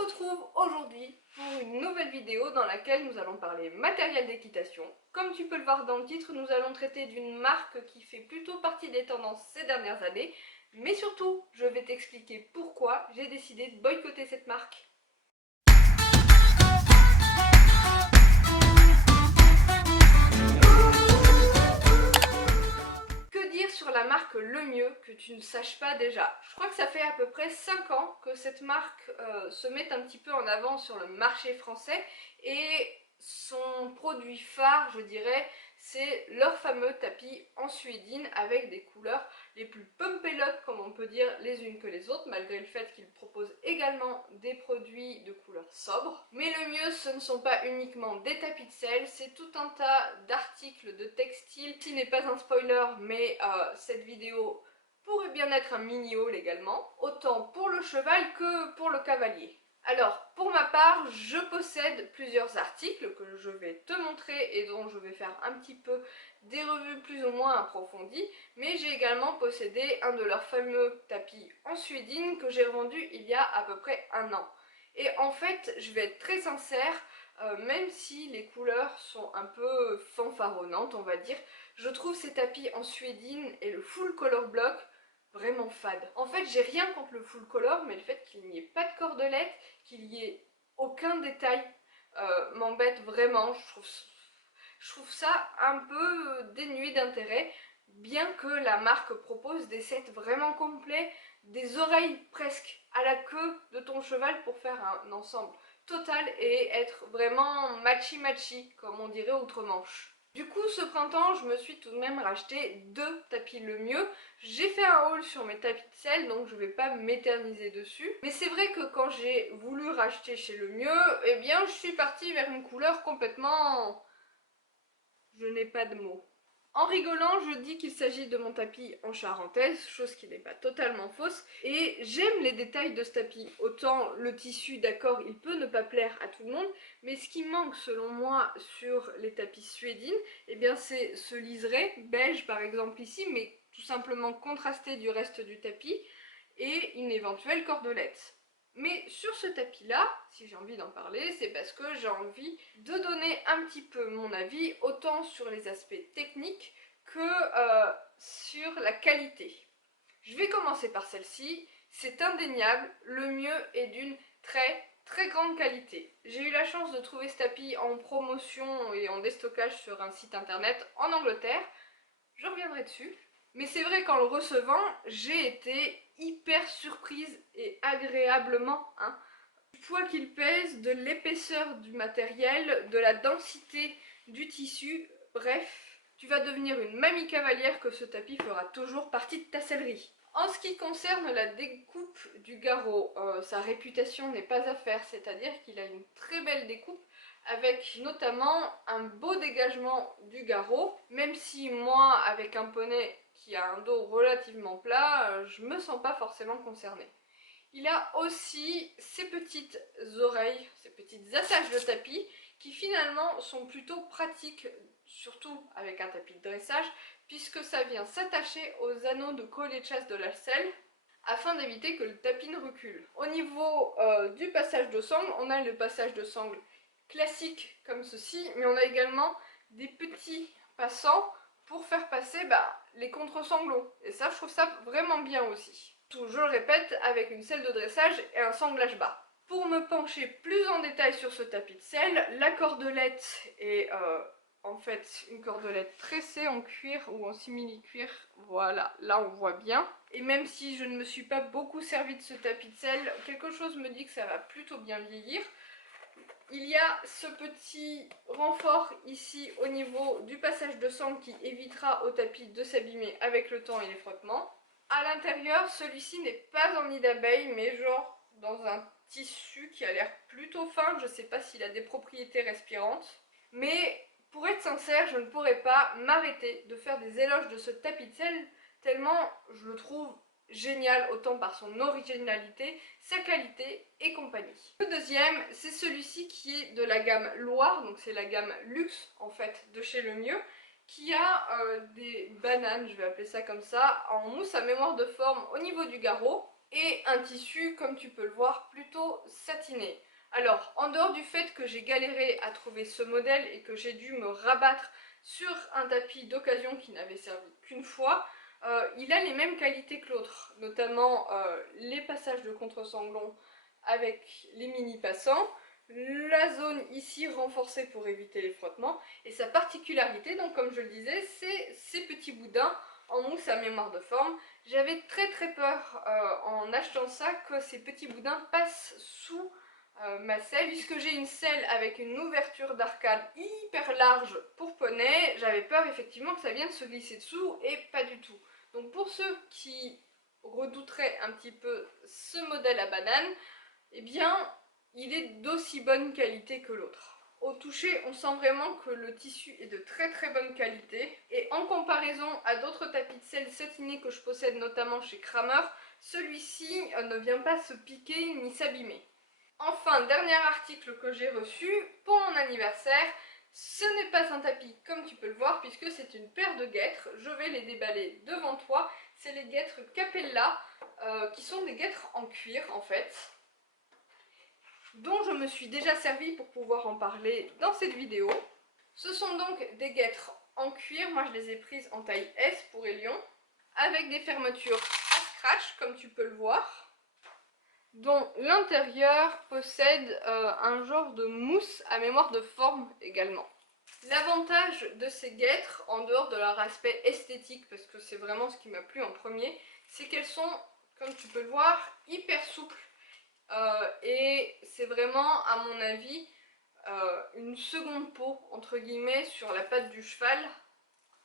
retrouve aujourd'hui pour une nouvelle vidéo dans laquelle nous allons parler matériel d'équitation. Comme tu peux le voir dans le titre, nous allons traiter d'une marque qui fait plutôt partie des tendances ces dernières années, mais surtout, je vais t'expliquer pourquoi j'ai décidé de boycotter cette marque. Que dire sur la marque Lemieux que tu ne saches pas déjà? Je crois que ça fait à peu près 5 ans que cette marque se met un petit peu en avant sur le marché français et son produit phare, je dirais, c'est leur fameux tapis en suédine avec des couleurs les plus pumpelotes, comme on peut dire, les unes que les autres, malgré le fait qu'ils proposent également des produits de couleurs sobres. Mais le mieux, ce ne sont pas uniquement des tapis de selle, c'est tout un tas d'articles de textile. Qui n'est pas un spoiler, mais cette vidéo pourrait bien être un mini-haul également, autant pour le cheval que pour le cavalier. Alors, pour ma part, je possède plusieurs articles que je vais te montrer et dont je vais faire un petit peu des revues plus ou moins approfondies, mais j'ai également possédé un de leurs fameux tapis en suédine que j'ai revendu il y a à peu près un an. Et en fait, je vais être très sincère, même si les couleurs sont un peu fanfaronnantes, on va dire, je trouve ces tapis en suédine et le full color block vraiment fade. En fait, j'ai rien contre le full color, mais le fait qu'il n'y ait pas de cordelette, qu'il y ait aucun détail, m'embête vraiment. Je trouve ça un peu dénué d'intérêt, bien que la marque propose des sets vraiment complets, des oreilles presque à la queue de ton cheval pour faire un ensemble total et être vraiment matchy-matchy, comme on dirait outre-Manche. Du coup, ce printemps, je me suis tout de même racheté 2 tapis Lemieux. J'ai fait un haul sur mes tapis de selle, donc je vais pas m'éterniser dessus. Mais c'est vrai que quand j'ai voulu racheter chez Lemieux, eh bien, je suis partie vers une couleur complètement... Je n'ai pas de mots. En rigolant, je dis qu'il s'agit de mon tapis en charentaise, chose qui n'est pas totalement fausse, et j'aime les détails de ce tapis. Autant le tissu, d'accord, il peut ne pas plaire à tout le monde, mais ce qui manque selon moi sur les tapis suédines, eh bien c'est ce liseré, beige par exemple ici, mais tout simplement contrasté du reste du tapis, et une éventuelle cordelette. Mais sur ce tapis-là, si j'ai envie d'en parler, c'est parce que j'ai envie de donner un petit peu mon avis, autant sur les aspects techniques que sur la qualité. Je vais commencer par celle-ci. C'est indéniable, le mieux est d'une très grande qualité. J'ai eu la chance de trouver ce tapis en promotion et en déstockage sur un site internet en Angleterre. Je reviendrai dessus. Mais c'est vrai qu'en le recevant, j'ai été hyper surprise et agréablement, du poids qu'il pèse, de l'épaisseur du matériel, de la densité du tissu, bref, tu vas devenir une mamie cavalière que ce tapis fera toujours partie de ta sellerie. En ce qui concerne la découpe du garrot, sa réputation n'est pas à faire, c'est-à-dire qu'il a une très belle découpe avec notamment un beau dégagement du garrot, même si moi, avec un poney qui a un dos relativement plat, je me sens pas forcément concernée. Il a aussi ces petites oreilles, ces petites attaches de tapis qui finalement sont plutôt pratiques, surtout avec un tapis de dressage, puisque ça vient s'attacher aux anneaux de collet de chasse de la selle afin d'éviter que le tapis ne recule. Au niveau du passage de sangle, on a le passage de sangle classique comme ceci, mais on a également des petits passants pour faire passer les contre-sanglots. Et ça, je trouve ça vraiment bien aussi. Tout, je le répète, avec une selle de dressage et un sanglage bas. Pour me pencher plus en détail sur ce tapis de selle, la cordelette est en fait une cordelette tressée en cuir ou en simili-cuir. Voilà, là on voit bien. Et même si je ne me suis pas beaucoup servi de ce tapis de selle, quelque chose me dit que ça va plutôt bien vieillir. Il y a ce petit renfort ici au niveau du passage de sangle qui évitera au tapis de s'abîmer avec le temps et les frottements. À l'intérieur, celui-ci n'est pas en nid d'abeille, mais genre dans un tissu qui a l'air plutôt fin. Je ne sais pas s'il a des propriétés respirantes. Mais pour être sincère, je ne pourrais pas m'arrêter de faire des éloges de ce tapis de selle, tellement je le trouve génial, autant par son originalité, sa qualité et compagnie. Le deuxième, c'est celui-ci qui est de la gamme Loire, donc c'est la gamme luxe en fait de chez Lemieux, qui a des bananes, je vais appeler ça comme ça, en mousse à mémoire de forme au niveau du garrot. et un tissu, comme tu peux le voir, plutôt satiné. Alors, en dehors du fait que j'ai galéré à trouver ce modèle et que j'ai dû me rabattre sur un tapis d'occasion qui n'avait servi qu'une fois, il a les mêmes qualités que l'autre, notamment les passages de contre-sanglon avec les mini passants, la zone ici renforcée pour éviter les frottements, et sa particularité, donc comme je le disais, c'est ces petits boudins en mousse à mémoire de forme. J'avais très peur en achetant ça que ces petits boudins passent sous ma selle, puisque j'ai une selle avec une ouverture d'arcade hyper large pour poney. J'avais peur effectivement que ça vienne se glisser dessous, et pas du tout. Donc pour ceux qui redouteraient un petit peu ce modèle à banane, eh bien il est d'aussi bonne qualité que l'autre. Au toucher, on sent vraiment que le tissu est de très bonne qualité, et en comparaison à d'autres tapis de selle satinés que je possède notamment chez Kramer, celui-ci ne vient pas se piquer ni s'abîmer. Enfin, dernier article que j'ai reçu pour mon anniversaire, ce n'est pas un tapis comme tu peux le voir puisque c'est une paire de guêtres. Je vais les déballer devant toi. C'est les guêtres Capella qui sont des guêtres en cuir en fait, dont je me suis déjà servi pour pouvoir en parler dans cette vidéo. Ce sont donc des guêtres en cuir, moi je les ai prises en taille S pour Elion, avec des fermetures à scratch comme tu peux le voir, dont l'intérieur possède un genre de mousse à mémoire de forme également. L'avantage de ces guêtres, en dehors de leur aspect esthétique, parce que c'est vraiment ce qui m'a plu en premier, c'est qu'elles sont, comme tu peux le voir, hyper souples. Et c'est vraiment, à mon avis, une seconde peau, entre guillemets, sur la patte du cheval.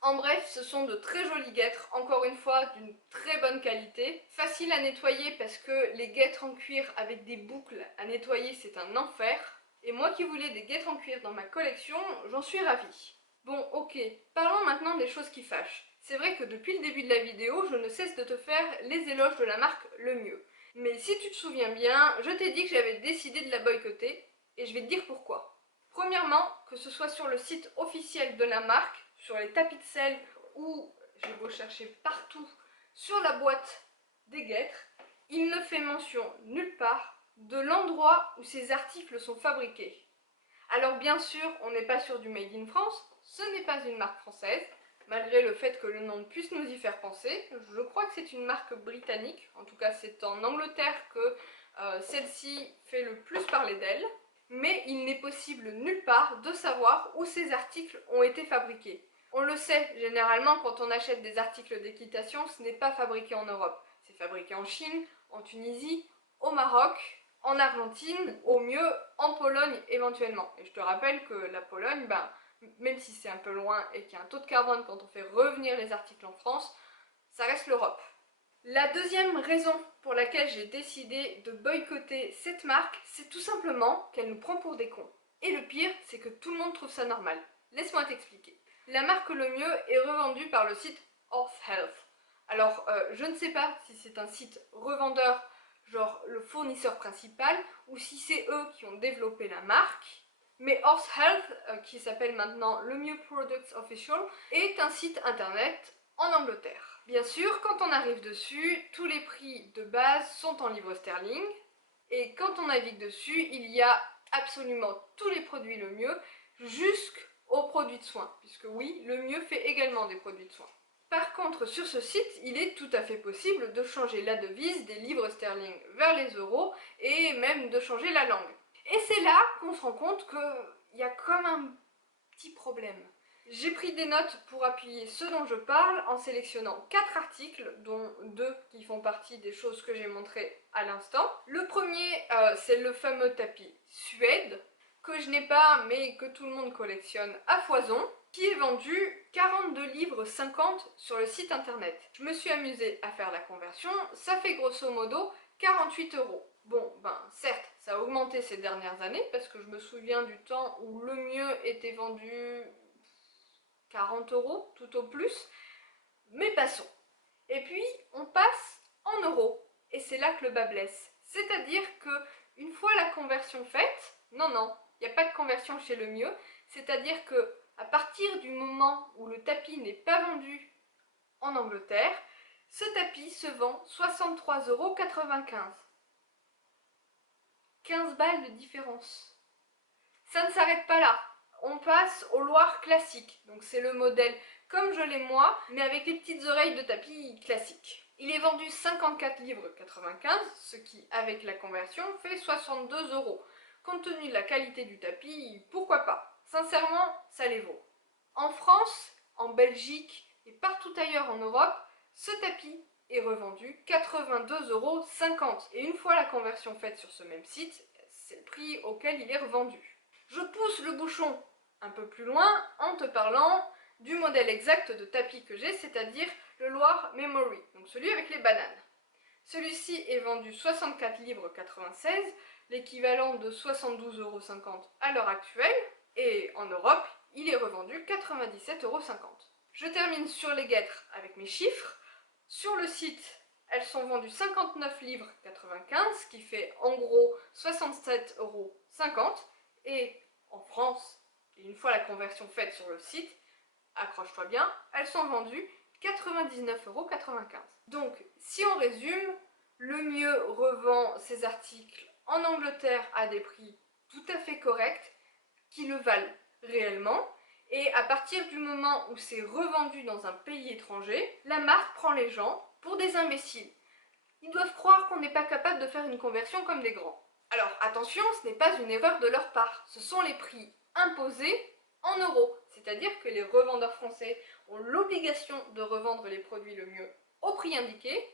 En bref, ce sont de très jolies guêtres, encore une fois d'une très bonne qualité. Facile à nettoyer parce que les guêtres en cuir avec des boucles à nettoyer, c'est un enfer. Et moi qui voulais des guêtres en cuir dans ma collection, j'en suis ravie. Bon, ok, parlons maintenant des choses qui fâchent. C'est vrai que depuis le début de la vidéo, je ne cesse de te faire les éloges de la marque Le Mieux. Mais si tu te souviens bien, je t'ai dit que j'avais décidé de la boycotter, et je vais te dire pourquoi. Premièrement, que ce soit sur le site officiel de la marque, sur les tapis de selle, ou j'ai beau chercher partout sur la boîte des guêtres, il ne fait mention nulle part de l'endroit où ces articles sont fabriqués. Alors bien sûr, on n'est pas sur du Made in France, ce n'est pas une marque française, malgré le fait que le nom puisse nous y faire penser. Je crois que c'est une marque britannique, en tout cas c'est en Angleterre que celle-ci fait le plus parler d'elle. Mais il n'est possible nulle part de savoir où ces articles ont été fabriqués. On le sait, généralement quand on achète des articles d'équitation, ce n'est pas fabriqué en Europe. C'est fabriqué en Chine, en Tunisie, au Maroc, en Argentine, au mieux en Pologne éventuellement. Et je te rappelle que la Pologne, même si c'est un peu loin et qu'il y a un taux de carbone quand on fait revenir les articles en France, ça reste l'Europe. La deuxième raison pour laquelle j'ai décidé de boycotter cette marque, c'est tout simplement qu'elle nous prend pour des cons. Et le pire, c'est que tout le monde trouve ça normal. Laisse-moi t'expliquer. La marque Le Mieux est revendue par le site Horse Health. Alors, je ne sais pas si c'est un site revendeur, genre le fournisseur principal, ou si c'est eux qui ont développé la marque. Mais Horse Health, qui s'appelle maintenant Le Mieux Products Official, est un site internet en Angleterre. Bien sûr, quand on arrive dessus, tous les prix de base sont en livres sterling, et quand on navigue dessus, il y a absolument tous les produits Le Mieux, jusqu'aux produits de soins, puisque oui, Le Mieux fait également des produits de soins. Par contre, sur ce site, il est tout à fait possible de changer la devise des livres sterling vers les euros, et même de changer la langue. Et c'est là qu'on se rend compte qu'il y a comme un petit problème. J'ai pris des notes pour appuyer ce dont je parle en sélectionnant 4 articles, dont 2 qui font partie des choses que j'ai montrées à l'instant. Le premier, c'est le fameux tapis Suède, que je n'ai pas mais que tout le monde collectionne à foison, qui est vendu 42 livres 50 sur le site internet. Je me suis amusée à faire la conversion, ça fait grosso modo 48 €. Bon, certes, ça a augmenté ces dernières années, parce que je me souviens du temps où Le Mieux était vendu 40 € tout au plus, mais passons. Et puis, on passe en euros, et c'est là que le bas blesse. C'est-à-dire que une fois la conversion faite, non, il n'y a pas de conversion chez Le Mieux, c'est-à-dire que à partir du moment où le tapis n'est pas vendu en Angleterre, Ce tapis se vend 63,95 €. 15 balles de différence. Ça ne s'arrête pas là. On passe au Loir classique. Donc c'est le modèle comme je l'ai moi, mais avec les petites oreilles de tapis classiques. Il est vendu 54 livres 95, ce qui, avec la conversion, fait 62 €. Compte tenu de la qualité du tapis, pourquoi pas? Sincèrement, ça les vaut. En France, en Belgique et partout ailleurs en Europe, ce tapis est revendu 82,50 € et une fois la conversion faite sur ce même site, c'est le prix auquel il est revendu. Je pousse le bouchon un peu plus loin en te parlant du modèle exact de tapis que j'ai, c'est-à-dire le Loir Memory, donc celui avec les bananes. Celui-ci est vendu 64 livres 96, l'équivalent de 72,50 € à l'heure actuelle, et en Europe, il est revendu 97,50 €. Je termine sur les guêtres avec mes chiffres. Sur le site, elles sont vendues 59 livres 95, ce qui fait en gros 67,50 €. Et en France, et une fois la conversion faite sur le site, accroche-toi bien, elles sont vendues 99,95 €. Donc, si on résume, le mieux revend ses articles en Angleterre à des prix tout à fait corrects, qui le valent réellement, et à partir du moment où c'est revendu dans un pays étranger, la marque prend les gens pour des imbéciles. Ils doivent croire qu'on n'est pas capable de faire une conversion comme des grands. Alors attention, ce n'est pas une erreur de leur part, ce sont les prix imposés en euros, c'est-à-dire que les revendeurs français ont l'obligation de revendre les produits le mieux au prix indiqué,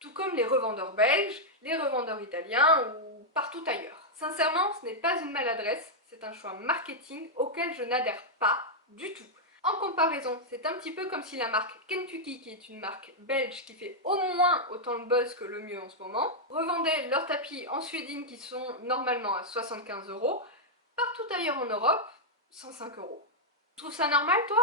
tout comme les revendeurs belges, les revendeurs italiens ou partout ailleurs. Sincèrement, ce n'est pas une maladresse, c'est un choix marketing auquel je n'adhère pas du tout. En comparaison, c'est un petit peu comme si la marque Kentucky, qui est une marque belge qui fait au moins autant de buzz que le mieux en ce moment, revendait leurs tapis en suédine qui sont normalement à 75 €, partout ailleurs en Europe, 105 €. Tu trouves ça normal, toi?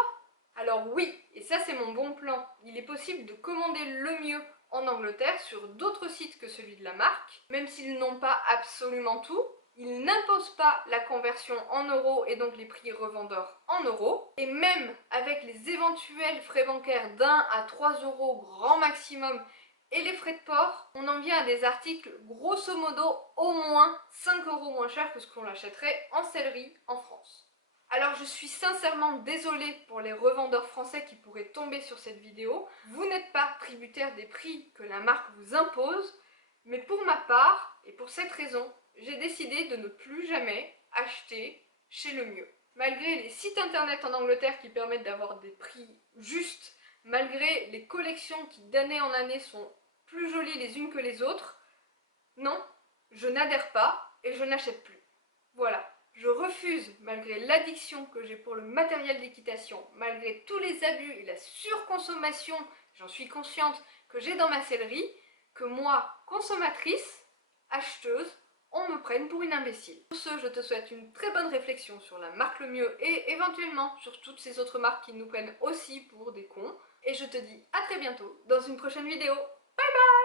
Alors oui, et ça c'est mon bon plan, il est possible de commander le mieux en Angleterre sur d'autres sites que celui de la marque, même s'ils n'ont pas absolument tout. Ils n'imposent pas la conversion en euros et donc les prix revendeurs en euros. Et même avec les éventuels frais bancaires d'1 à 3 € grand maximum et les frais de port, on en vient à des articles grosso modo au moins 5 € moins cher que ce qu'on l'achèterait en sellerie en France. Alors je suis sincèrement désolée pour les revendeurs français qui pourraient tomber sur cette vidéo. Vous n'êtes pas tributaire des prix que la marque vous impose, mais pour ma part, et pour cette raison, j'ai décidé de ne plus jamais acheter chez le mieux. Malgré les sites internet en Angleterre qui permettent d'avoir des prix justes, malgré les collections qui d'année en année sont plus jolies les unes que les autres, non, je n'adhère pas et je n'achète plus. Voilà. Je refuse, malgré l'addiction que j'ai pour le matériel d'équitation, malgré tous les abus et la surconsommation, j'en suis consciente, que j'ai dans ma sellerie, que moi, consommatrice, acheteuse, on me prenne pour une imbécile. Pour ce, je te souhaite une très bonne réflexion sur la marque Le Mieux et éventuellement sur toutes ces autres marques qui nous prennent aussi pour des cons. Et je te dis à très bientôt dans une prochaine vidéo. Bye bye!